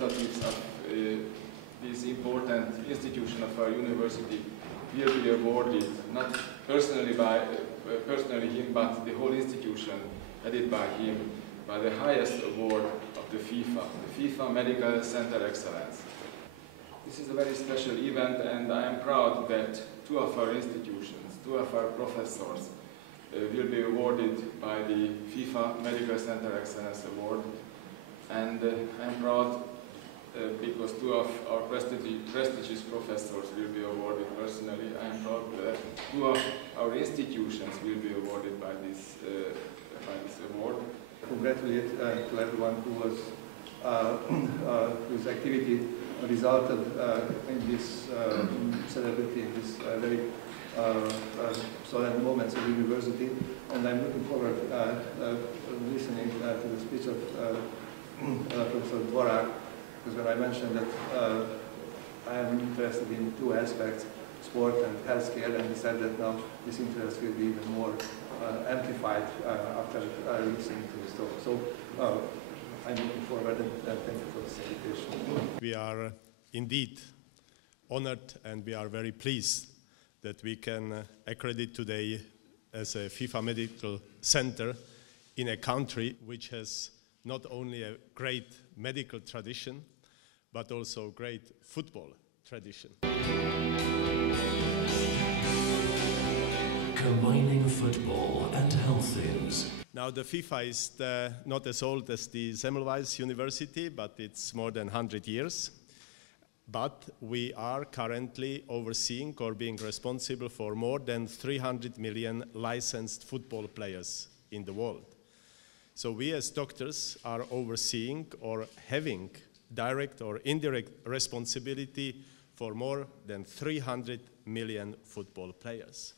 representatives of this important institution of our university will be awarded, not personally him, but the whole institution headed by him, by the highest award of the FIFA Medical Center Excellence. This is a very special event, and I am proud that two of our institutions, two of our professors will be awarded by the FIFA Medical Center Excellence Award. And I am proud because two of our prestigious professors will be awarded personally. I am proud that two of our institutions will be awarded by this award. Congratulate to everyone who was whose activity resulted in this celebrating this very solemn moments of the university, and I'm looking forward listening to the speech of Professor Dvorak, because when I mentioned that I am interested in two aspects, sport and healthcare, and he said that now this interest will be even more amplified after listening to his talk. So I'm looking forward, and thank you for this invitation. We are indeed honored, and we are very pleased that we can accredit today as a FIFA Medical Center in a country which has not only a great medical tradition, but also great football tradition. Combining football and health news. Now the FIFA is not as old as the Semmelweis University, but it's more than 100 years. But we are currently overseeing or being responsible for more than 300 million licensed football players in the world. So we as doctors are overseeing or having direct or indirect responsibility for more than 300 million football players.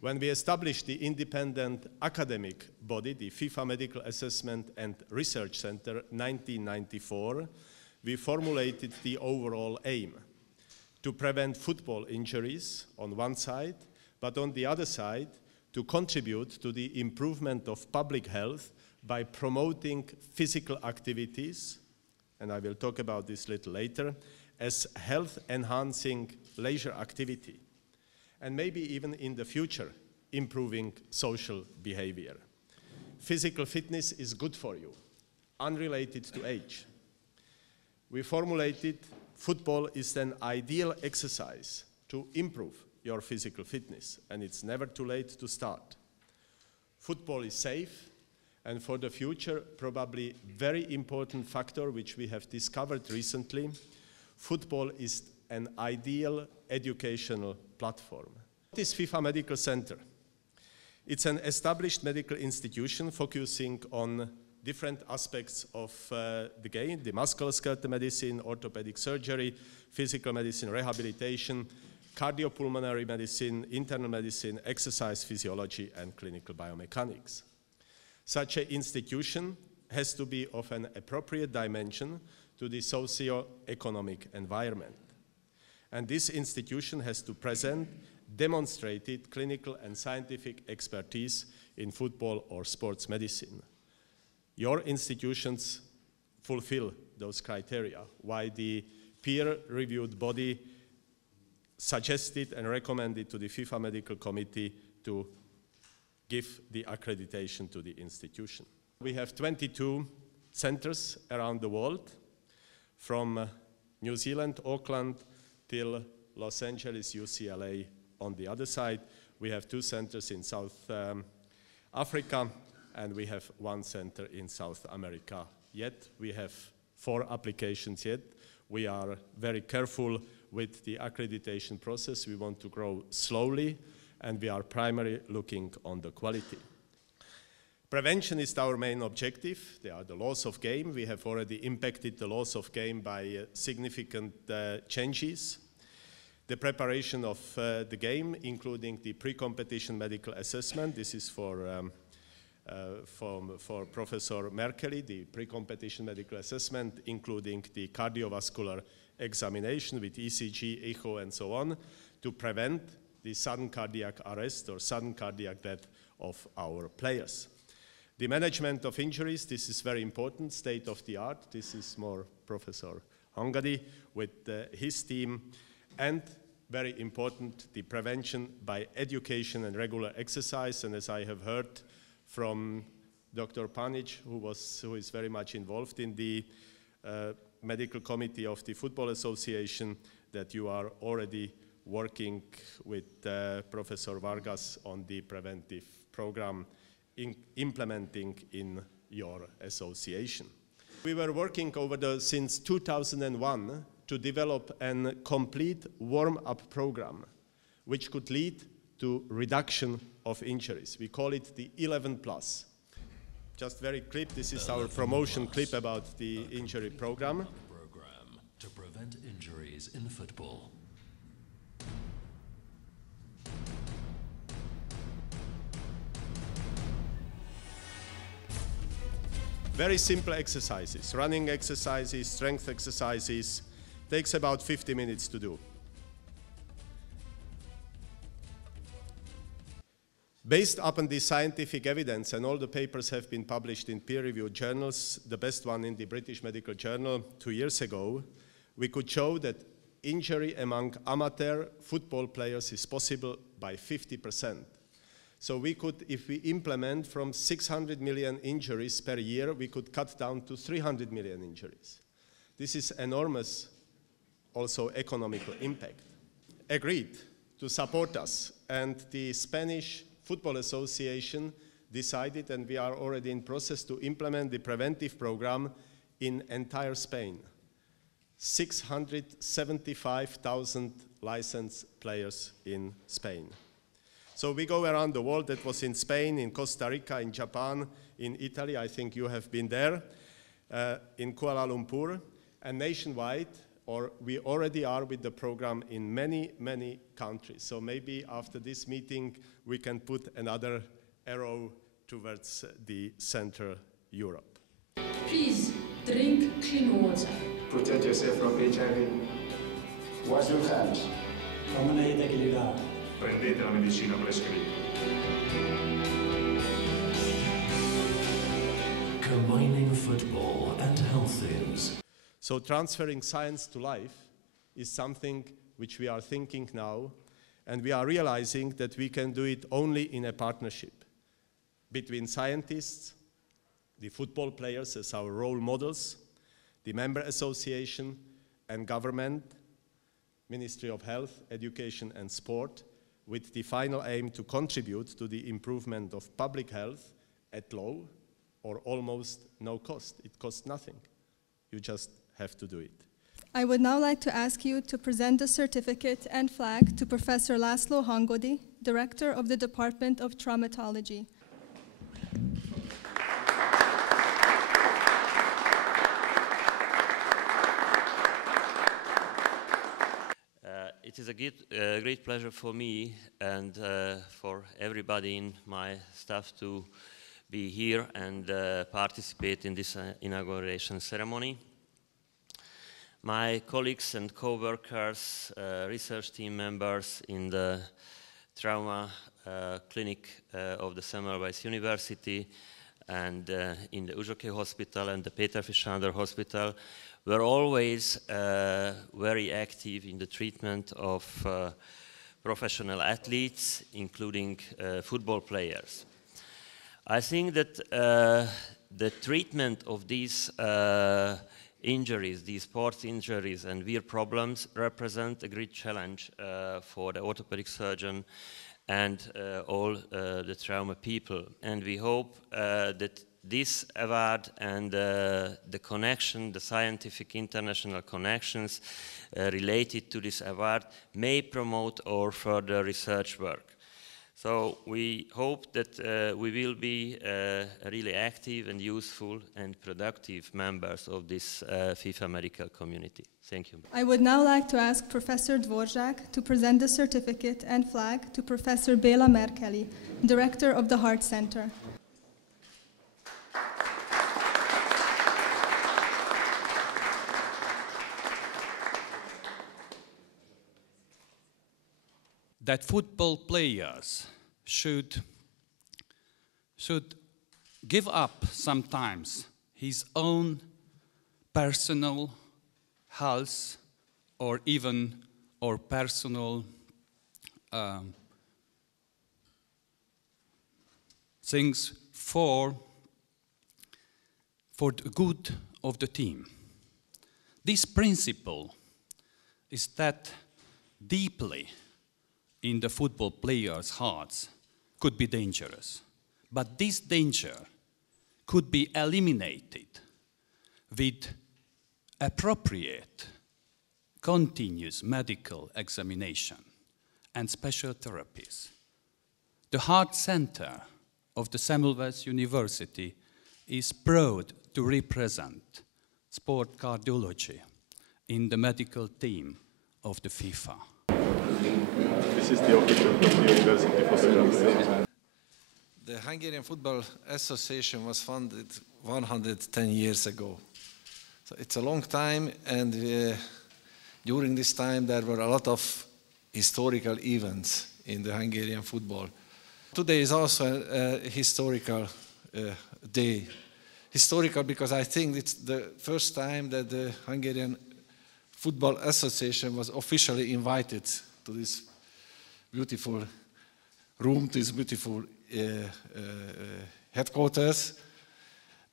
When we established the independent academic body, the FIFA Medical Assessment and Research Center, 1994, we formulated the overall aim to prevent football injuries on one side, but on the other side, to contribute to the improvement of public health by promoting physical activities, and I will talk about this a little later, as health-enhancing leisure activity, and maybe even in the future, improving social behavior. Physical fitness is good for you, unrelated to age. We formulated football is an ideal exercise to improve your physical fitness, and it's never too late to start. Football is safe, and for the future, probably very important factor which we have discovered recently, football is an ideal educational platform. What is FIFA Medical Center? It's an established medical institution focusing on different aspects of the game, the musculoskeletal medicine, orthopedic surgery, physical medicine, rehabilitation, cardiopulmonary medicine, internal medicine, exercise physiology, and clinical biomechanics. Such an institution has to be of an appropriate dimension to the socio-economic environment. And this institution has to present demonstrated clinical and scientific expertise in football or sports medicine. Your institutions fulfill those criteria, why the peer-reviewed body suggested and recommended to the FIFA Medical Committee to give the accreditation to the institution. We have 22 centers around the world, from New Zealand, Auckland, till Los Angeles, UCLA on the other side. We have 2 centers in South Africa, and we have 1 center in South America. Yet we have 4 applications yet. We are very careful with the accreditation process. We want to grow slowly, and we are primarily looking on the quality. Prevention is our main objective. There are the laws of game. We have already impacted the laws of game by significant changes. The preparation of the game, including the pre-competition medical assessment. This is for Professor Merkelly, the pre-competition medical assessment, including the cardiovascular examination with ECG, echo, and so on, to prevent the sudden cardiac arrest or sudden cardiac death of our players. The management of injuries, this is very important, state of the art. This is more Professor Hongadi with his team. And very important, the prevention by education and regular exercise. And as I have heard from Dr. Panic, who is very much involved in the medical committee of the Football Association, that you are already working with Professor Vargas on the preventive program implementing in your association. We were working since 2001 to develop a complete warm-up program which could lead to reduction of injuries. We call it the 11+. Just very clip, this is our promotion clip about the injury program. To prevent injuries in football. Very simple exercises, running exercises, strength exercises, takes about 50 minutes to do. Based upon the scientific evidence, and all the papers have been published in peer-reviewed journals, the best one in the British Medical Journal 2 years ago, we could show that injury among amateur football players is possible by 50%. So we could, if we implement from 600 million injuries per year, we could cut down to 300 million injuries. This is enormous, also economical impact. Agreed to support us, and the Spanish Football Association decided, and we are already in process to implement the preventive program in entire Spain. 675,000 licensed players in Spain. So we go around the world. That was in Spain, in Costa Rica, in Japan, in Italy. I think you have been there, in Kuala Lumpur, and nationwide, or we already are with the program in many, many countries. So maybe after this meeting, we can put another arrow towards the Central Europe. Please drink clean water. Protect yourself from HIV. Wash your hands. Prendete la medicina prescritta. Combining football and health things. So transferring science to life is something which we are thinking now, and we are realizing that we can do it only in a partnership between scientists, the football players as our role models, the member association and government, Ministry of Health, Education and Sport, with the final aim to contribute to the improvement of public health at low or almost no cost. It costs nothing. You just have to do it. I would now like to ask you to present the certificate and flag to Professor László Hangodi, Director of the Department of Traumatology. It is a great pleasure for me and for everybody in my staff to be here and participate in this inauguration ceremony. My colleagues and co-workers, research team members in the trauma clinic of the Semmelweis University and in the Uzsoki Hospital and the Peter Fischander Hospital were always very active in the treatment of professional athletes, including football players. I think that the treatment of these injuries, these sports injuries and wear problems represent a great challenge for the orthopedic surgeon and all the trauma people. And we hope that this award and the connection, the scientific international connections related to this award may promote our further research work. So we hope that we will be really active and useful and productive members of this FIFA medical community. Thank you. I would now like to ask Professor Dvorak to present the certificate and flag to Professor Béla Merkeli, Director of the Heart Center. That football players should give up sometimes his own personal health or even our personal things for the good of the team. This principle is that deeply in the football players' hearts could be dangerous. But this danger could be eliminated with appropriate, continuous medical examination and special therapies. The heart center of the Semmelweis University is proud to represent sport cardiology in the medical team of the FIFA. This is the official of the university photograph. The Hungarian Football Association was founded 110 years ago. So it's a long time, and during this time there were a lot of historical events in the Hungarian football. Today is also a historical day. Historical because I think it's the first time that the Hungarian Football Association was officially invited to this beautiful room, to this beautiful headquarters,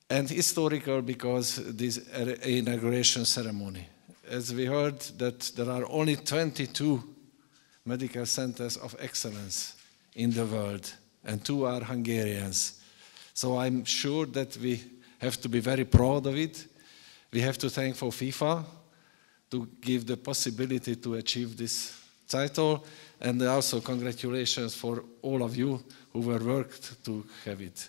and historical because this inauguration ceremony. As we heard that there are only 22 medical centers of excellence in the world, and 2 are Hungarians. So I'm sure that we have to be very proud of it. We have to thank for FIFA to give the possibility to achieve this title, and also congratulations for all of you who were worked to have it.